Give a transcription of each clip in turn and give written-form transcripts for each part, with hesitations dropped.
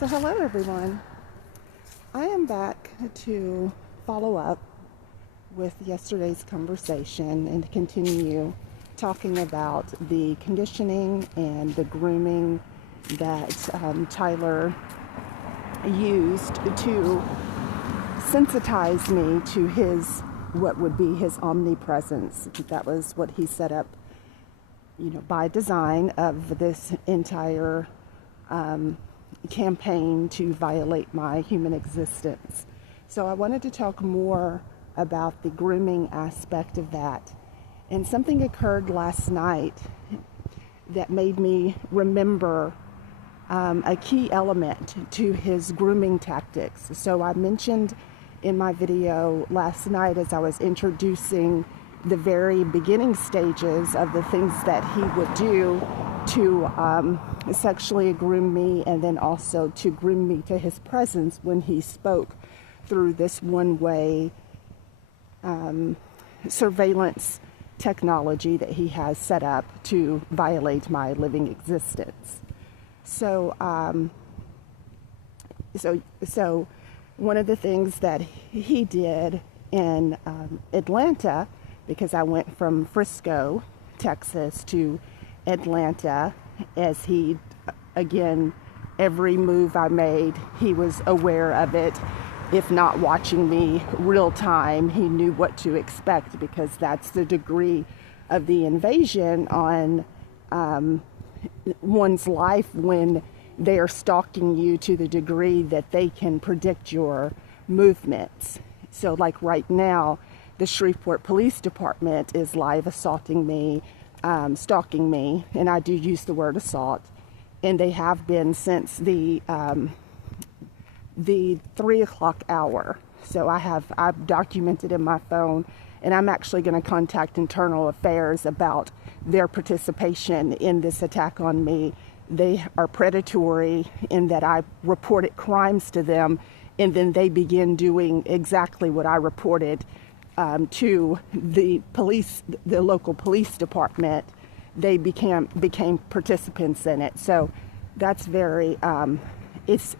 So hello everyone. I am back to follow up with yesterday's conversation and to continue talking about the conditioning and the grooming that Tyler used to sensitize me to what would be his omnipresence. That was what he set up, by design of this entire campaign to violate my human existence. So I wanted to talk more about the grooming aspect of that. And something occurred last night that made me remember a key element to his grooming tactics. So I mentioned in my video last night, as I was introducing the very beginning stages of the things that he would do to sexually groom me, and then also to groom me to his presence when he spoke through this one-way surveillance technology that he has set up to violate my living existence. So one of the things that he did in Atlanta, because I went from Frisco, Texas to Atlanta, as he, again, every move I made, he was aware of it. If not watching me real time, he knew what to expect, because that's the degree of the invasion on one's life when they are stalking you to the degree that they can predict your movements. So like right now, the Shreveport Police Department is live assaulting me, stalking me, and I do use the word assault, and they have been since the 3 o'clock hour. So I've documented in my phone, and I'm actually going to contact Internal Affairs about their participation in this attack on me. They are predatory in that I reported crimes to them, and then they begin doing exactly what I reported to the police, the local police department. They became participants in it. So that's very, it's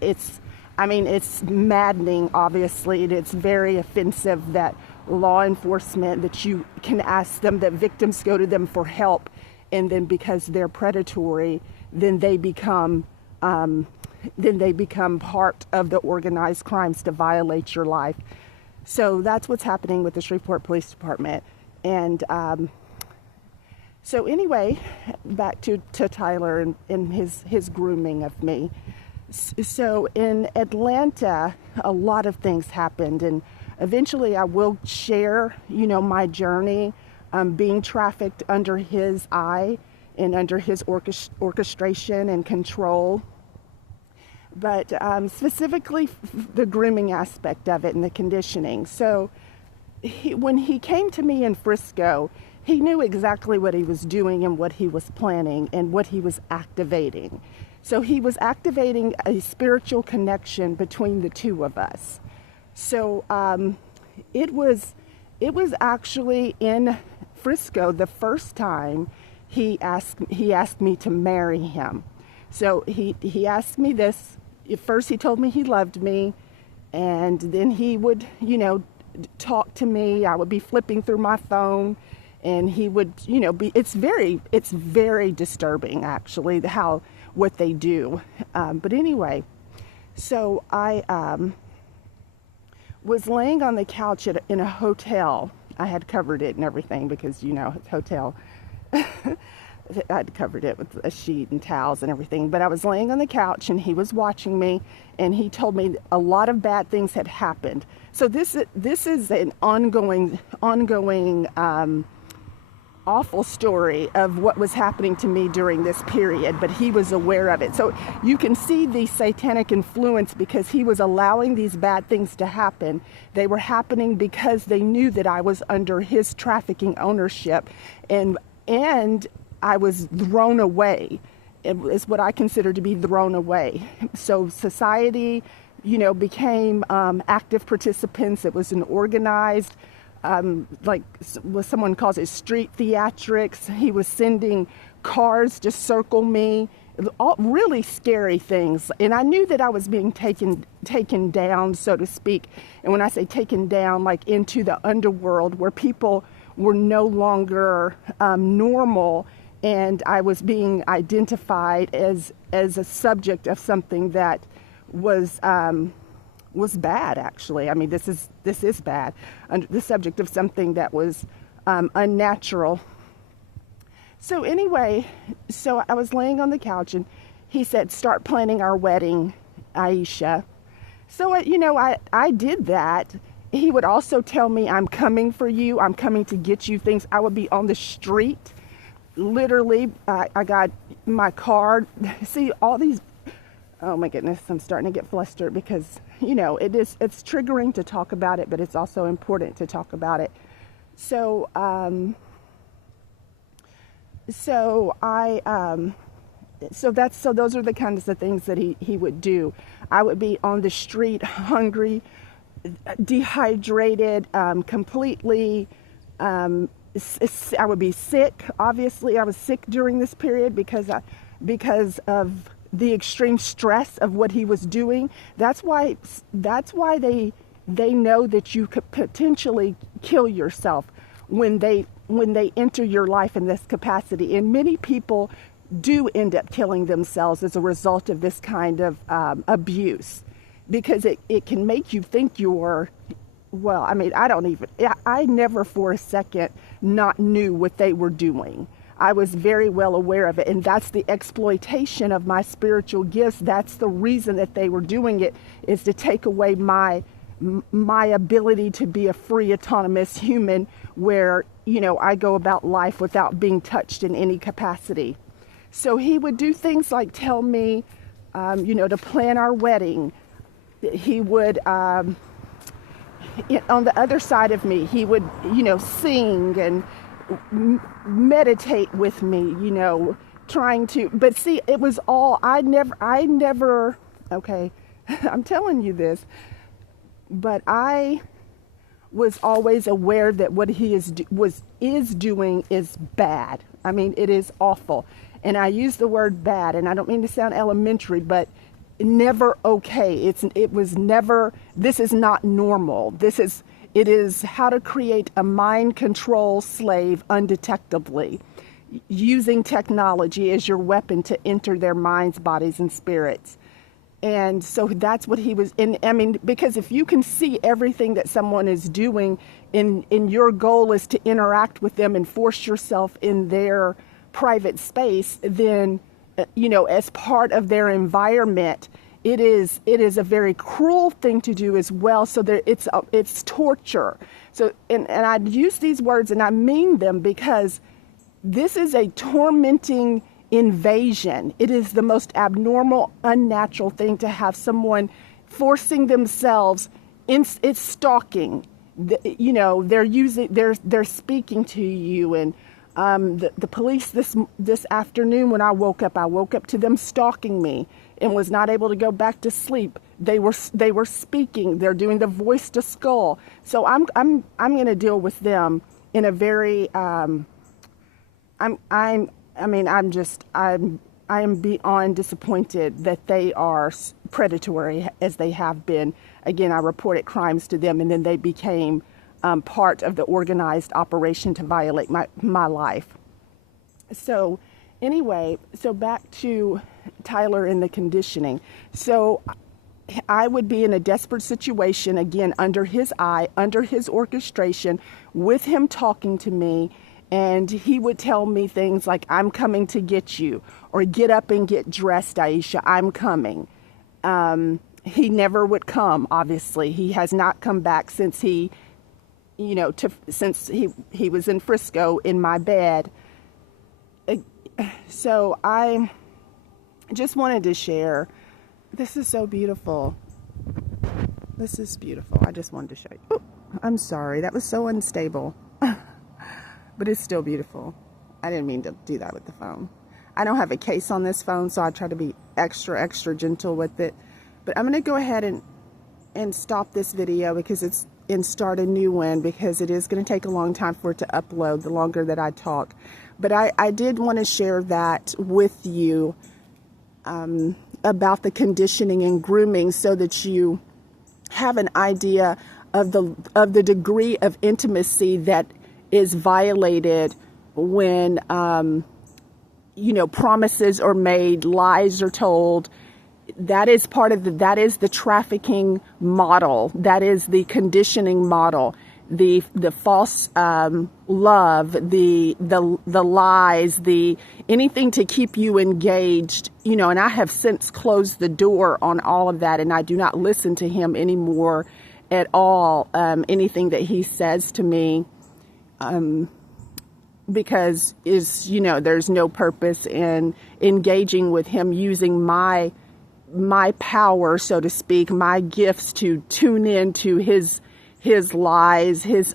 maddening, obviously. It's very offensive that law enforcement, that you can ask them, that victims go to them for help, and then because they're predatory, then they become part of the organized crimes to violate your life. So that's what's happening with the Shreveport Police Department. And so anyway, back to Tyler and his grooming of me. So in Atlanta, a lot of things happened, and eventually I will share, my journey being trafficked under his eye and under his orchestration and control. But specifically the grooming aspect of it and the conditioning. So when he came to me in Frisco, he knew exactly what he was doing and what he was planning and what he was activating. So he was activating a spiritual connection between the two of us. So it was actually in Frisco the first time he asked me to marry him. So he asked me this. At first he told me he loved me, and then he would, talk to me. I would be flipping through my phone, and he would, it's very disturbing, actually, what they do. But anyway, so I was laying on the couch in a hotel. I had covered it and everything because, hotel. I'd covered it with a sheet and towels and everything, but I was laying on the couch and he was watching me, and he told me a lot of bad things had happened. So this is an ongoing awful story of what was happening to me during this period, but he was aware of it. So you can see the satanic influence, because he was allowing these bad things to happen. They were happening because they knew that I was under his trafficking ownership, and I was thrown away. It is what I consider to be thrown away. So society, became active participants. It was an organized, like what someone calls it, street theatrics. He was sending cars to circle me. all really scary things. And I knew that I was being taken down, so to speak. And when I say taken down, like into the underworld where people were no longer normal, and I was being identified as a subject of something that was bad. Actually, I mean, this is bad. The subject of something that was unnatural. So anyway, so I was laying on the couch, and he said, "Start planning our wedding, Aisha." So I did that. He would also tell me, "I'm coming for you. I'm coming to get you," things. I would be on the street. Literally, I got my car. See, all these, oh my goodness, I'm starting to get flustered because, it's triggering to talk about it, but it's also important to talk about it. So those are the kinds of things that he would do. I would be on the street, hungry, dehydrated, completely, I would be sick. Obviously, I was sick during this period because of the extreme stress of what he was doing. That's why they know that you could potentially kill yourself when they enter your life in this capacity. And many people do end up killing themselves as a result of this kind of abuse, because it can make you think you're, well, I mean, I never for a second not knew what they were doing. I was very well aware of it, and that's the exploitation of my spiritual gifts. That's the reason that they were doing it, is to take away my ability to be a free, autonomous human where, I go about life without being touched in any capacity. So he would do things like tell me, to plan our wedding. He would, on the other side of me, he would, sing and meditate with me, trying to, but see, it was all, I never, okay, I'm telling you this, but I was always aware that what he is doing is bad. I mean, it is awful. And I use the word bad, and I don't mean to sound elementary, but never okay. It was never, this is not normal. It is how to create a mind control slave undetectably, using technology as your weapon to enter their minds, bodies, and spirits. And so that's what he was, and I mean, because if you can see everything that someone is doing, and your goal is to interact with them and force yourself in their private space, then, as part of their environment, it is a very cruel thing to do as well. So it's torture. So, and I use these words and I mean them, because this is a tormenting invasion. It is the most abnormal, unnatural thing to have someone forcing themselves it's stalking. They're speaking to you, and the police this afternoon when I woke up to them stalking me and was not able to go back to sleep. They were speaking. They're doing the voice to skull. So I'm going to deal with them in a very I am beyond disappointed that they are predatory as they have been. Again, I reported crimes to them, and then they became part of the organized operation to violate my life. So anyway, so back to Tyler and the conditioning. So I would be in a desperate situation, again, under his eye, under his orchestration, with him talking to me. And he would tell me things like, "I'm coming to get you," or "Get up and get dressed, Aisha, I'm coming." He never would come, obviously. He has not come back since he was in Frisco in my bed. So I just wanted to share. This is so beautiful. This is beautiful. I just wanted to show you. Oh, I'm sorry. That was so unstable. But it's still beautiful. I didn't mean to do that with the phone. I don't have a case on this phone, so I try to be extra, extra gentle with it. But I'm going to go ahead and stop this video and start a new one, because it is going to take a long time for it to upload the longer that I talk. But I did want to share that with you, about the conditioning and grooming so that you have an idea of the degree of intimacy that is violated when promises are made, lies are told. That is part of that is the trafficking model. That is the conditioning model. The false love, the lies, anything to keep you engaged, and I have since closed the door on all of that, and I do not listen to him anymore at all. Anything that he says to me, because there's no purpose in engaging with him using my power, so to speak, my gifts to tune into his lies, his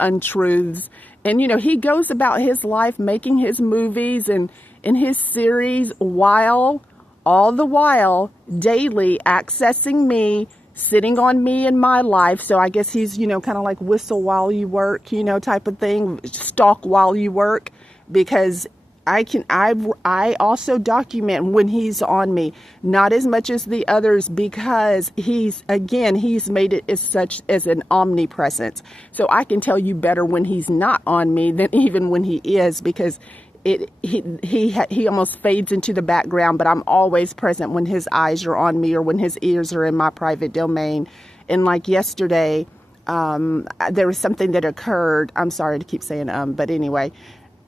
untruths. And, he goes about his life making his movies and in his series all the while daily accessing me, sitting on me in my life. So I guess he's, kind of like whistle while you work, type of thing, stalk while you work, because I also document when he's on me, not as much as the others, because he's made it as such as an omnipresence. So I can tell you better when he's not on me than even when he is, because he almost fades into the background, but I'm always present when his eyes are on me or when his ears are in my private domain. And like yesterday, there was something that occurred. I'm sorry to keep saying but anyway,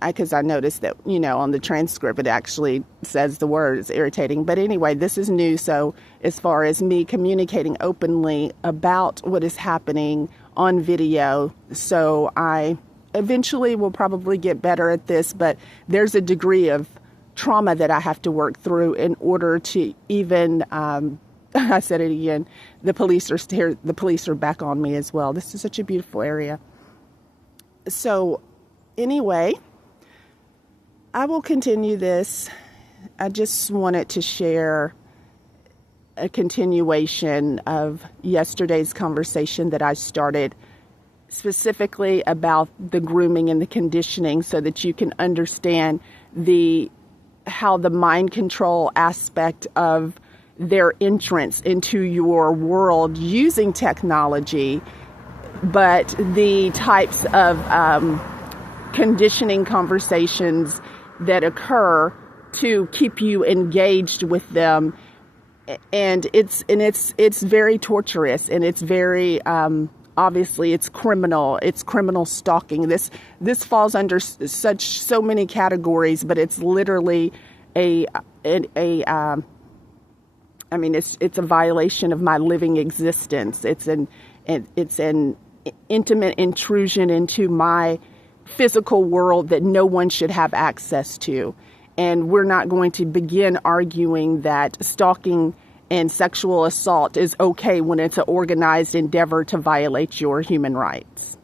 because I noticed that, on the transcript, it actually says the word. It's irritating. But anyway, this is new. So as far as me communicating openly about what is happening on video, so I eventually will probably get better at this, but there's a degree of trauma that I have to work through in order to even, I said it again, the police are here. The police are back on me as well. This is such a beautiful area. So anyway, I will continue this. I just wanted to share a continuation of yesterday's conversation that I started specifically about the grooming and the conditioning, so that you can understand how the mind control aspect of their entrance into your world using technology, but the types of conditioning conversations that occur to keep you engaged with them, and it's very torturous, and it's very obviously it's criminal. It's criminal stalking. This falls under so many categories, but it's literally it's a violation of my living existence. It's an intimate intrusion into my physical world that no one should have access to. And we're not going to begin arguing that stalking and sexual assault is okay when it's an organized endeavor to violate your human rights.